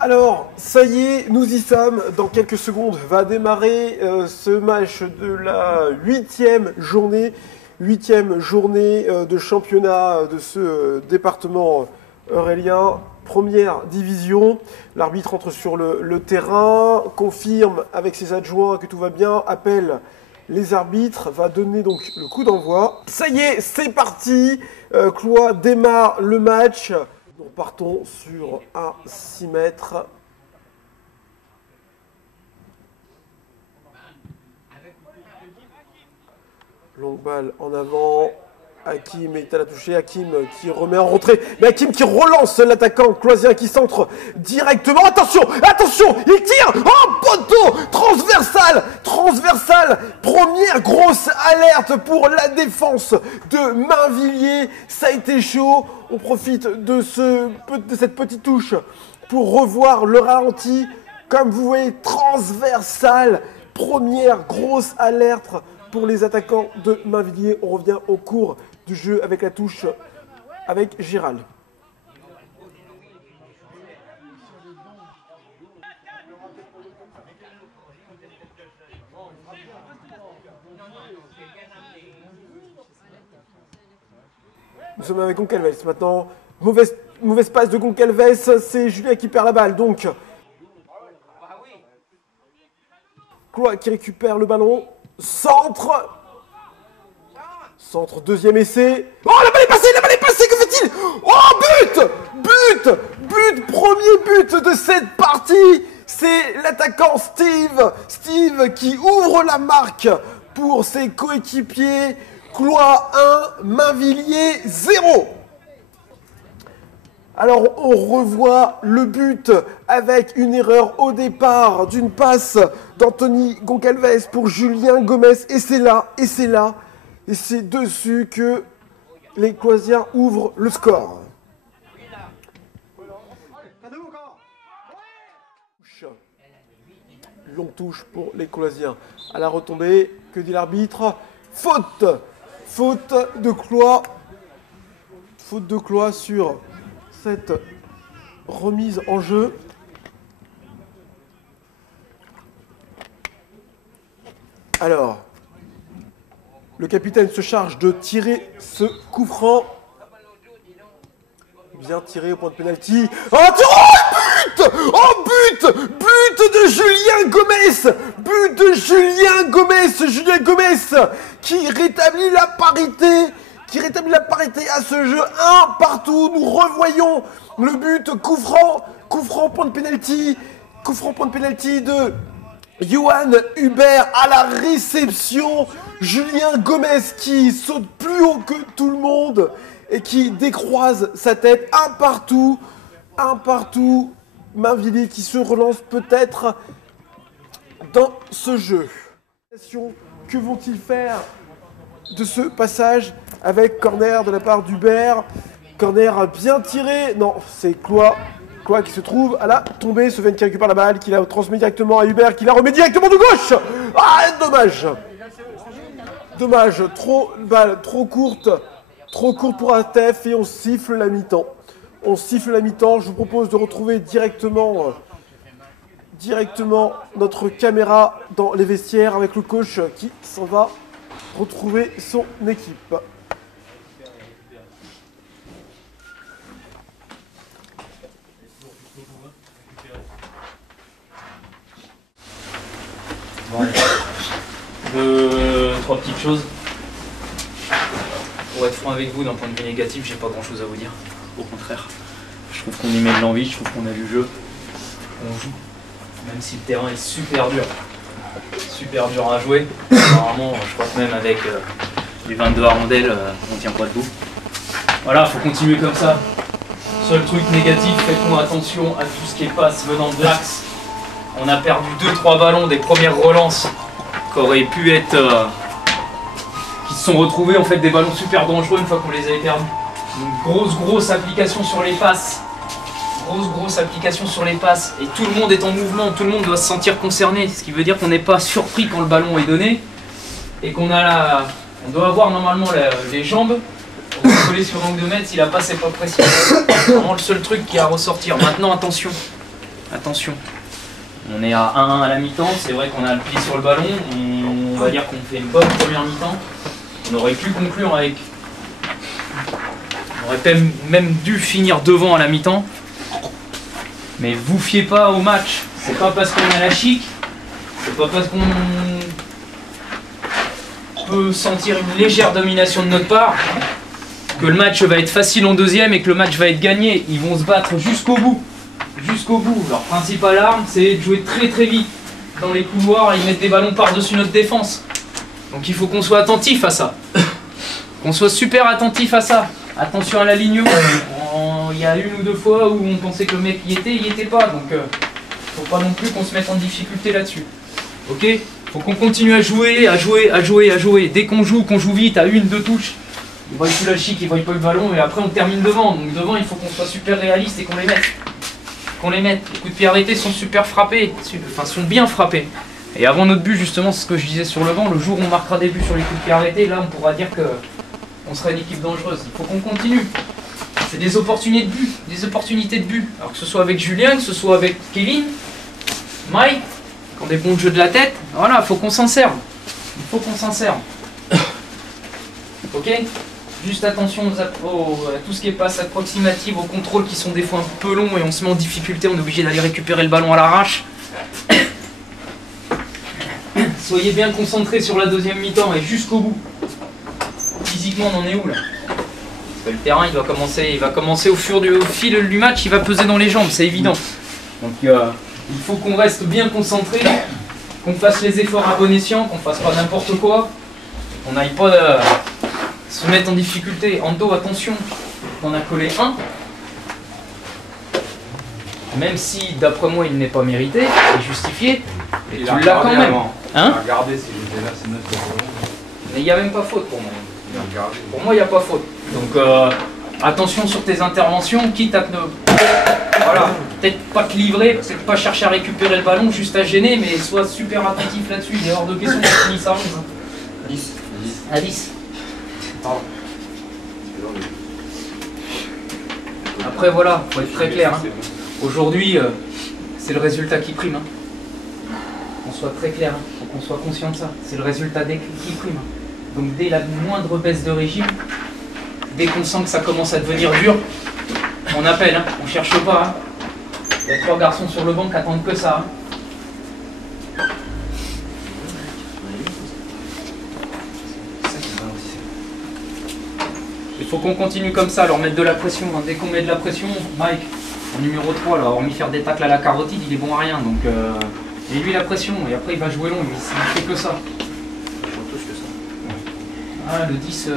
Alors, ça y est, nous y sommes. Dans quelques secondes va démarrer ce match de la 8e journée. 8e journée de championnat de ce département eurélien. Première division. L'arbitre entre sur le terrain, confirme avec ses adjoints que tout va bien, appelle les arbitres, va donner donc le coup d'envoi. Ça y est, c'est parti. Cloix démarre le match. Nous partons sur un 6 mètres. Longue balle en avant. Hakim est à la toucher. Hakim qui remet en rentrée. Mais Hakim qui relance l'attaquant cloisien qui centre directement. Attention, attention, il tire. Oh, poteau, transversal, transversal. Première grosse alerte pour la défense de Mainvilliers. Ça a été chaud. On profite de cette petite touche pour revoir le ralenti. Comme vous voyez, transversal. Première grosse alerte pour les attaquants de Mainvilliers. On revient au cours du jeu avec la touche avec Gérald. Nous sommes avec Goncalves maintenant. Mauvaise passe de Goncalves. C'est Julien qui perd la balle. Donc, Cloix qui récupère le ballon. Centre. Centre, deuxième essai. Oh, la balle est passée, que fait-il? Oh, but, premier but de cette partie. C'est l'attaquant Steve qui ouvre la marque pour ses coéquipiers. Cloix 1, Mainvilliers 0. Alors, on revoit le but avec une erreur au départ d'une passe d'Anthony Goncalves pour Julien Gomez. Et c'est là, et c'est dessus que les Cloisiens ouvrent le score. Longue touche pour les Cloisiens. À la retombée, que dit l'arbitre? Faute de Cloix. Faute de Cloix sur cette remise en jeu. Alors, le capitaine se charge de tirer ce coup franc. Bien tiré au point de pénalty. Oh, but! Oh, but de Julien Gomez! But de Julien Gomez qui rétablit la parité. À ce jeu, un partout. Nous revoyons le but, coup franc, point de pénalty de Johan Hubert à la réception. Julien Gomez qui saute plus haut que tout le monde et qui décroise sa tête. Un partout. Mainvilliers qui se relance peut-être dans ce jeu. Que vont-ils faire de ce passage avec corner de la part d'Hubert? Corner bien tiré. Non, c'est Cloix qui se trouve à la tombée. Seven qui récupère la balle, qui la transmet directement à Hubert, qui la remet directement de gauche. Ah, dommage. Balle trop courte pour Atef et on siffle la mi-temps. Je vous propose de retrouver directement notre caméra dans les vestiaires avec le coach qui s'en va retrouver son équipe. Bon, trois petites choses. Pour être franc avec vous, d'un point de vue négatif, j'ai pas grand chose à vous dire. Au contraire, je trouve qu'on y met de l'envie, je trouve qu'on a du jeu. On joue, même si le terrain est super dur à jouer. Apparemment, je crois que même avec les 22 Arondelles, on tient pas debout. Voilà, faut continuer comme ça. Seul truc négatif, faites-nous attention à tout ce qui est passe venant de l'axe. On a perdu 2-3 ballons des premières relances qui auraient pu être... qui se sont retrouvés en fait des ballons super dangereux une fois qu'on les avait perdus. Donc grosse application sur les passes. Grosse application sur les passes. Et tout le monde est en mouvement, tout le monde doit se sentir concerné. Ce qui veut dire qu'on n'est pas surpris quand le ballon est donné. Et qu'on a on doit avoir normalement les jambes pour coller sur l'angle de mètre si la passe n'est pas précise. C'est vraiment le seul truc qui a à ressortir. Maintenant attention. attention. On est à 1-1 à la mi-temps, c'est vrai qu'on a le pied sur le ballon, on va dire qu'on fait une bonne première mi-temps. On aurait pu conclure avec... On aurait même dû finir devant à la mi-temps. Mais vous fiez pas au match, c'est pas parce qu'on a la chic, c'est pas parce qu'on peut sentir une légère domination de notre part que le match va être facile en deuxième et que le match va être gagné. Ils vont se battre jusqu'au bout. Jusqu'au bout. Leur principale arme, c'est de jouer très très vite dans les couloirs et mettre des ballons par-dessus notre défense. Donc il faut qu'on soit attentif à ça. Qu'on soit super attentif à ça. Attention à l'alignement. Il y a une ou deux fois où on pensait que le mec y était pas. Donc faut pas non plus qu'on se mette en difficulté là-dessus. Ok? Faut qu'on continue à jouer. Dès qu'on joue vite à 1-2 touches, ils voient plus la chic, ils voient pas le ballon et après on termine devant. Donc devant il faut qu'on soit super réaliste et qu'on les mette. Les coups de pied arrêtés sont super frappés, enfin sont bien frappés. Et avant notre but justement, c'est ce que je disais sur le banc, le jour où on marquera des buts sur les coups de pied arrêtés, là on pourra dire que on sera une équipe dangereuse. Il faut qu'on continue. C'est des opportunités de but, Alors que ce soit avec Julien, que ce soit avec Kevin, Mike, qui ont des bons jeux de la tête, voilà, il faut qu'on s'en serve. Il faut qu'on s'en serve. Ok? Juste attention à tout ce qui est passe approximative, aux contrôles qui sont des fois un peu longs et on se met en difficulté, on est obligé d'aller récupérer le ballon à l'arrache. Soyez bien concentrés sur la deuxième mi-temps et jusqu'au bout. Physiquement, on en est où là? Parce que le terrain, il va commencer au fil du match, il va peser dans les jambes, c'est évident. Donc il faut qu'on reste bien concentré, qu'on fasse les efforts à bon escient, qu'on fasse pas n'importe quoi, qu'on n'aille pas se mettre en difficulté. Ando, attention, on a collé 1. Même si, d'après moi, il n'est pas mérité, c'est justifié, et tu l'as quand même. Hein? Regardez si j'étais là, c'est notre problème. Mais il n'y a même pas faute pour moi. Pour moi, il n'y a pas faute. Donc, attention sur tes interventions, quitte à voilà, peut-être pas te livrer, peut-être pas chercher à récupérer le ballon, juste à gêner, mais sois super attentif là-dessus. Il est hors de question qu'on finisse à 11. 10. À 10. Pardon. Après voilà, faut être très clair. Hein. Aujourd'hui, c'est le résultat qui prime. Hein. Qu'on soit très clair, hein. Faut qu'on soit conscient de ça. C'est le résultat qui prime. Donc dès la moindre baisse de régime, dès qu'on sent que ça commence à devenir dur, on appelle, hein. On cherche pas. Hein. Il y a 3 garçons sur le banc qui attendent que ça. Hein. Il faut qu'on continue comme ça, leur mettre de la pression. Dès qu'on met de la pression, Mike, en numéro 3, là, hormis faire des tacles à la carotide, il est bon à rien. Donc, et lui la pression, et après il va jouer long, il fait que ça. Ah, le 10,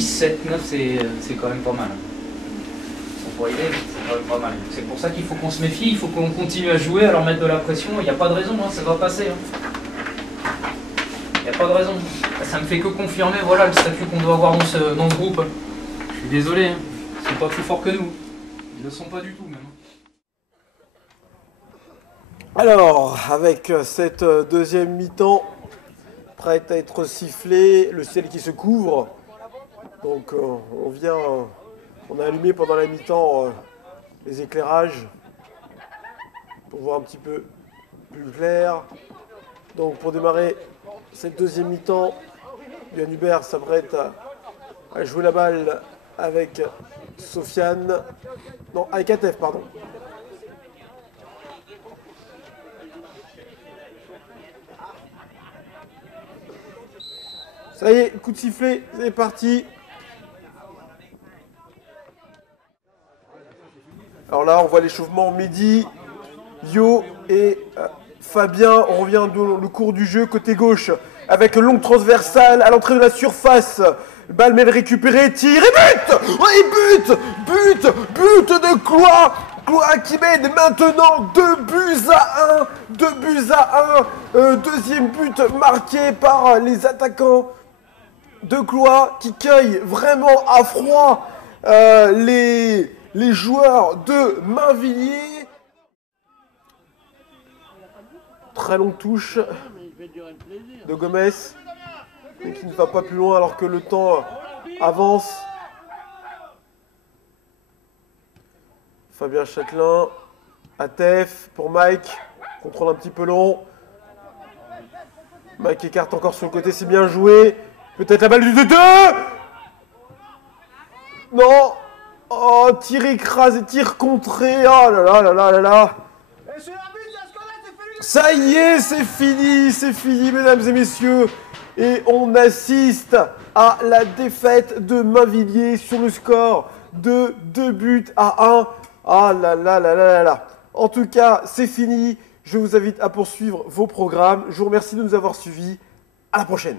7, 9, c'est quand même pas mal. Pour aider, c'est quand même pas mal. C'est pour ça qu'il faut qu'on se méfie, il faut qu'on continue à jouer, à leur mettre de la pression. Il n'y a pas de raison, hein, ça va passer. Il n'y a pas de raison. Ça me fait que confirmer voilà, le statut qu'on doit avoir dans le groupe. Je suis désolé, hein. Ils sont pas plus forts que nous. Ils ne le sont pas du tout même. Alors, avec cette deuxième mi-temps prête à être sifflée, le ciel qui se couvre. Donc on a allumé pendant la mi-temps les éclairages pour voir un petit peu plus clair. Donc pour démarrer cette deuxième mi-temps, Yann Hubert s'apprête à jouer la balle avec Sofiane, non avec Atef pardon. Ça y est, coup de sifflet, c'est parti. Alors là, on voit l'échauffement Mehdi, Yo et Fabien. On revient dans le cours du jeu, côté gauche, avec longue transversale à l'entrée de la surface. Balle mal récupérée, tir et but! Oui, but de Cloix. Cloix qui mène maintenant 2-1. Deuxième but marqué par les attaquants de Cloix qui cueillent vraiment à froid les joueurs de Mainvilliers. Très longue touche de Gomez, mais qui ne va pas plus loin alors que le temps avance. Fabien Châtelain Atef pour Mike. Contrôle un petit peu long. Mike écarte encore sur le côté, c'est bien joué. Peut-être la balle du 2-2. Non. Oh, tir écrasé, tir contré. Oh là là là là là là. Ça y est, c'est fini, mesdames et messieurs. Et on assiste à la défaite de Mainvilliers sur le score de 2-1. Ah là là là là là là. En tout cas, c'est fini. Je vous invite à poursuivre vos programmes. Je vous remercie de nous avoir suivis. À la prochaine.